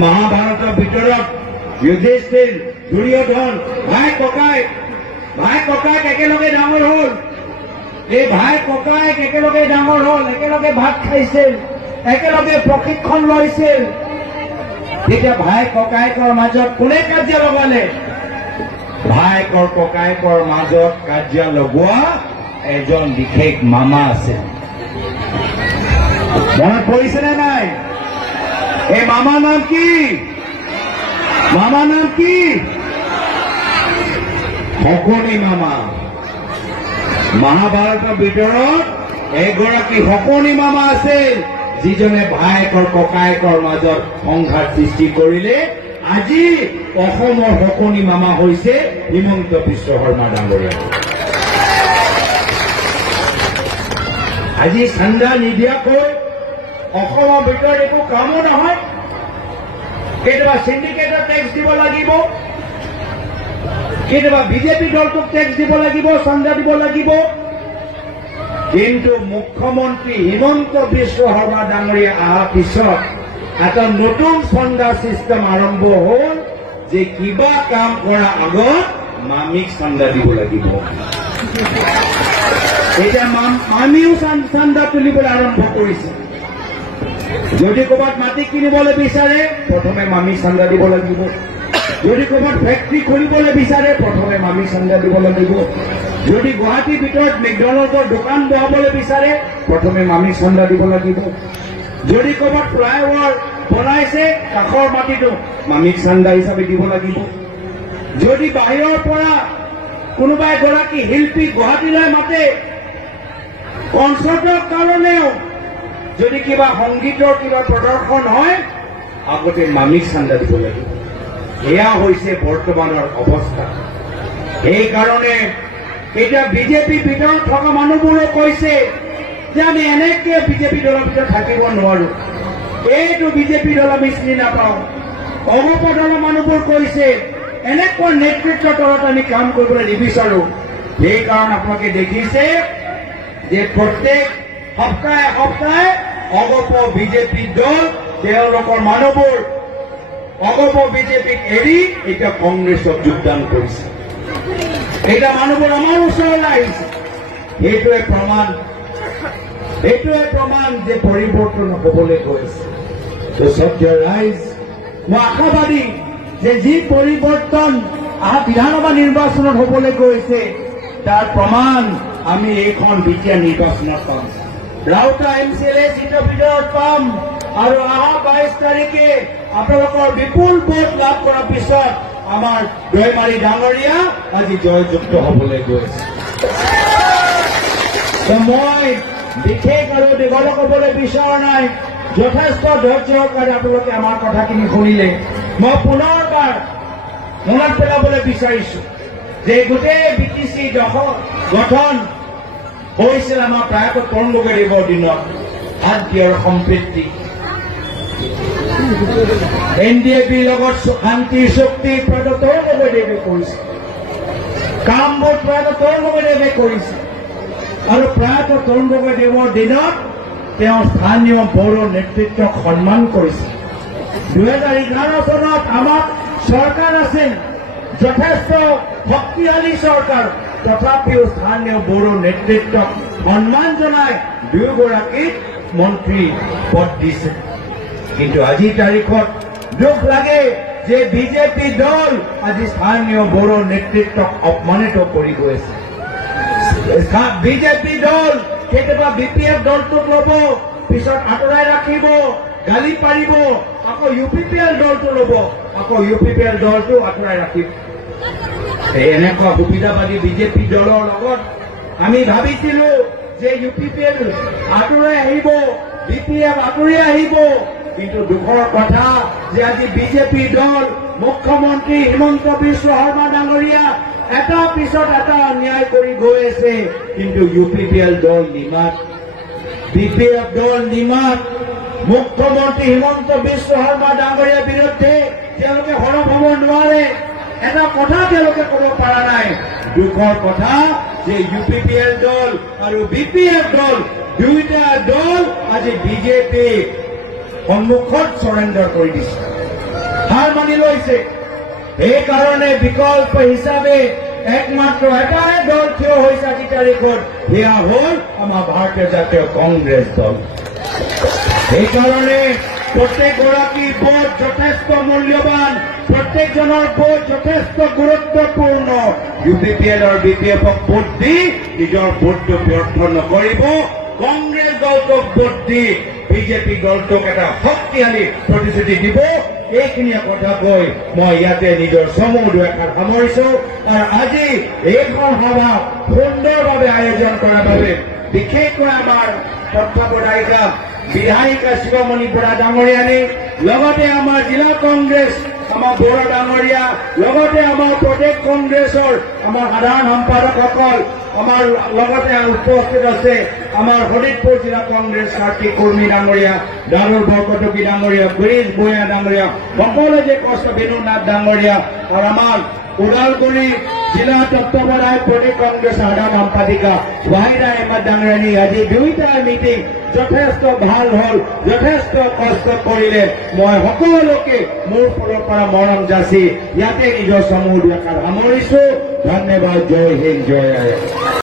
মহাভাৰতৰ ভিতৰত যুধিষ্ঠিৰ দুৰ্যোধন ভাই ককায়েক একেলগে ডাঙৰ হ'ল। এই ভাই ককায়েক একেলগে ডাঙৰ হ'ল, একেলগে ভাত খাইছিল, একেলগে প্ৰশিক্ষণ লৈছিল। তেতিয়া ভাই ককায়েকৰ মাজত কোনে কাজিয়া লগালে? ভায়েকৰ ককায়েকৰ মাজত কাজিয়া লগোৱা এজন বিশেষ মামা আছে। মনত পৰিছেনে নাই? এই মামাৰ নাম কি? শকুনি মামা। মহাভাৰতৰ ভিতৰত এগৰাকী শকুনি মামা আছিল, যিজনে ভায়েকৰ ককায়েকৰ মাজত সংঘাত সৃষ্টি কৰিলে। আজি অসমৰ শকুনি মামা হৈছে হিমন্ত বিশ্ব শৰ্মা ডাঙৰীয়া। আজি চান্দা নিদিয়াকৈ অসমৰ ভিতৰত একো কামো নহয়। কেতিয়াবা চিণ্ডিকেটৰ টেক্স দিব লাগিব, কেতিয়াবা বিজেপি দলটোক টেক্স দিব লাগিব, চান্দা দিব লাগিব। কিন্তু মুখ্যমন্ত্ৰী হিমন্ত বিশ্ব শৰ্মা ডাঙৰীয়া অহাৰ পিছত এটা নতুন চান্দা চিষ্টেম আৰম্ভ হ'ল যে কিবা কাম কৰাৰ আগত মামীক চান্দা দিব লাগিব। এতিয়া মামীও চান্দা তুলিবলৈ আৰম্ভ কৰিছে। যদি ক'ৰবাত মাটি কিনিবলৈ বিচাৰে প্ৰথমে মামী চান্দা দিব লাগিব। যদি ক'ৰবাত ফেক্টৰী খুলিবলৈ বিচাৰে প্ৰথমে মামী চান্দা দিব লাগিব। যদি গুৱাহাটীৰ ভিতৰত মেকডনাল্ডৰ দোকান বহাবলৈ বিচাৰে প্ৰথমে মামী চান্দা দিব লাগিব। যদি ক'ৰবাত ফ্লাইঅভাৰ বনাইছে কাষৰ মাটিটো মামীক চান্দা হিচাপে দিব লাগিব। যদি বাহিৰৰ পৰা কোনোবা এগৰাকী শিল্পী গুৱাহাটীলৈ মাতে কনচাৰ্টৰ কাৰণেও, যদি কিবা সংগীতৰ কিবা প্ৰদৰ্শন হয় আগতে মামীক চান্দা দিব লাগিব। এয়া হৈছে বৰ্তমানৰ অৱস্থা। সেইকাৰণে এতিয়া বিজেপি ভিতৰত থকা মানুহবোৰে কৈছে যে আমি এনেকে বিজেপি দলৰ ভিতৰত থাকিব নোৱাৰো, এইটো বিজেপি দল আমি চিনি নাপাওঁ। অগপ দলৰ মানুহবোৰ কৈছে এনেকুৱা নেতৃত্বৰ তলত আমি কাম কৰিবলৈ নিবিচাৰো। সেইকাৰণে আপোনালোকে দেখিছে যে প্ৰত্যেক সপ্তাহে অগপ বিজেপি দল তেওঁলোকৰ মানুহবোৰ অগপ বিজেপিক এৰি এতিয়া কংগ্ৰেছত যোগদান কৰিছে। এতিয়া মানুহবোৰ আমাৰ ওচৰলৈ আহিছে। সেইটোৱে প্ৰমাণ যে পৰিৱৰ্তন হ'বলৈ গৈছে। ৰাইজ, মই আশাবাদী যে যি পৰিৱৰ্তন বিধানসভা নিৰ্বাচনত হ'বলৈ গৈছে তাৰ প্ৰমাণ আমি এইখন দ্বিতীয় নিৰ্বাচনত পাম। ৰাউতা MCLA চিটৰ ভিতৰত পাম আৰু অহা 22 তাৰিখে আপোনালোকৰ বিপুল ভোট লাভ কৰাৰ পিছত আমাৰ দৈমাৰী ডাঙৰীয়া আজি জয়যুক্ত হ'বলৈ গৈছে। মই বিশেষ আৰু দীঘল ক'বলৈ বিচৰা নাই। যথেষ্ট ধৈৰ্য সহকাৰে আপোনালোকে আমাৰ কথাখিনি শুনিলে। মই পুনৰবাৰ মনত পেলাবলৈ বিচাৰিছো যে গোটেই BTC গঠন হৈছিল আমাৰ প্ৰায়ত তৰুণ গগৈদেৱৰ দিনত। শান্তিৰ সম্প্ৰীতি NDABৰ লগত শান্তিৰ চুক্তি প্ৰায়ত তৰুণ গগৈদেৱে কৰিছে। কামবোৰ প্ৰায়ত তৰুণ গগৈদেৱে কৰিছে আৰু প্ৰায়ত তৰুণ গগৈদেৱৰ দিনত তেওঁ স্থানীয় বড়ো নেতৃত্বক সন্মান কৰিছে। 2011 চনত আমাক চৰকাৰ আছিল, যথেষ্ট শক্তিশালী চৰকাৰ, তথাপিও স্থানীয় বড়ো নেতৃত্বক সন্মান জনাই দুয়োগৰাকীক মন্ত্ৰী পদ দিছে। কিন্তু আজিৰ তাৰিখত দুখ লাগে যে বিজেপি দল আজি স্থানীয় বড়ো নেতৃত্বক অপমানিত কৰি গৈছে। বিজেপি দল কেতিয়াবা BPF দলটোক ল'ব, পিছত আঁতৰাই ৰাখিব, গালি পাৰিব, আকৌ UPPL দলটো ল'ব, আকৌ UPPL দলটো আঁতৰাই ৰাখিব। এনেকুৱা সুবিধাবাদী বিজেপি দলৰ লগত আমি ভাবিছিলো যে UPPL আঁতৰাই আহিব, BPF আঁতৰি আহিব। কিন্তু দুখৰ কথা যে আজি বিজেপি দল মুখ্যমন্ত্ৰী হিমন্ত বিশ্ব শৰ্মা ডাঙৰীয়া এটাৰ পিছত এটা অন্যায় কৰি গৈ আছে। কিন্তু UPPL দল নিমাত, BPF দল নিমাত। মুখ্যমন্ত্ৰী হিমন্ত বিশ্ব শৰ্মা ডাঙৰীয়াৰ বিৰুদ্ধে তেওঁলোকে সৰব হ'ব নোৱাৰে। এটা কথা তেওঁলোকে ক'ব পৰা নাই। দুখৰ কথা যে UPPL দল আৰু BPF দল দুয়োটা দল আজি বিজেপি সন্মুখত চৰেণ্ডাৰ কৰি দিছে। হাৰ মানি লৈছে। এইকাৰণে বিকল্প হিচাপে একমাত্ৰ এটাই দল থিয় হৈছে আজি তাৰিখত, সেয়া হ'ল আমাৰ ভাৰতীয় জাতীয় কংগ্ৰেছ দল। সেইকাৰণে প্ৰত্যেকগৰাকী ভোট যথেষ্ট মূল্যৱান, প্ৰত্যেকজনৰ ভোট যথেষ্ট গুৰুত্বপূৰ্ণ। UPPL BPFক ভোট দি নিজৰ ভোটটো ব্যৰ্থ নকৰিব। কংগ্ৰেছ দলটোক ভোট দি বিজেপি দলটোক এটা শক্তিশালী প্ৰতিশ্ৰুতি দিব। এইখিনিয়ে কথা কৈ মই ইয়াতে নিজৰ চমু দুআষাৰ সামৰিছো। আৰু আজি এইখন সভা সুন্দৰভাৱে আয়োজন কৰাৰ বাবে বিশেষকৈ আমাৰ তত্ত্বাৱধায়িকা বিধায়িকা শিৱমণি বৰা ডাঙৰীয়ানী, লগতে আমাৰ জিলা কংগ্ৰেছ আমাৰ বৰা ডাঙৰীয়া, লগতে আমাৰ প্ৰদেশ কংগ্ৰেছৰ আমাৰ সাধাৰণ সম্পাদকসকল, আমাৰ লগতে উপস্থিত আছে আমাৰ শোণিতপুৰ জিলা কংগ্ৰেছ প্ৰাৰ্থী কৰ্মী ডাঙৰীয়া দাৰুল বৰকটকী ডাঙৰীয়া, গিৰীশ ভূঞা ডাঙৰীয়া, সকলো যে কষ্ট বিনোনাথ ডাঙৰীয়া, আৰু আমাৰ ওদালগুৰি জিলা তত্ত্বাৱধায়ক প্ৰদেশ কংগ্ৰেছ সাধাৰণ সম্পাদিকা ৱাহিদা আহমেদ ডাঙৰীয়ানী। আজি দুয়োটাৰ মিটিং যথেষ্ট ভাল হ'ল, যথেষ্ট কষ্ট কৰিলে। মই সকলোকে মোৰ ফালৰ পৰা মৰম যাচি ইয়াতে নিজৰ চমু দুআষাৰ সামৰিছো। ধন্যবাদ। জয় হিন্দ, জয় আই।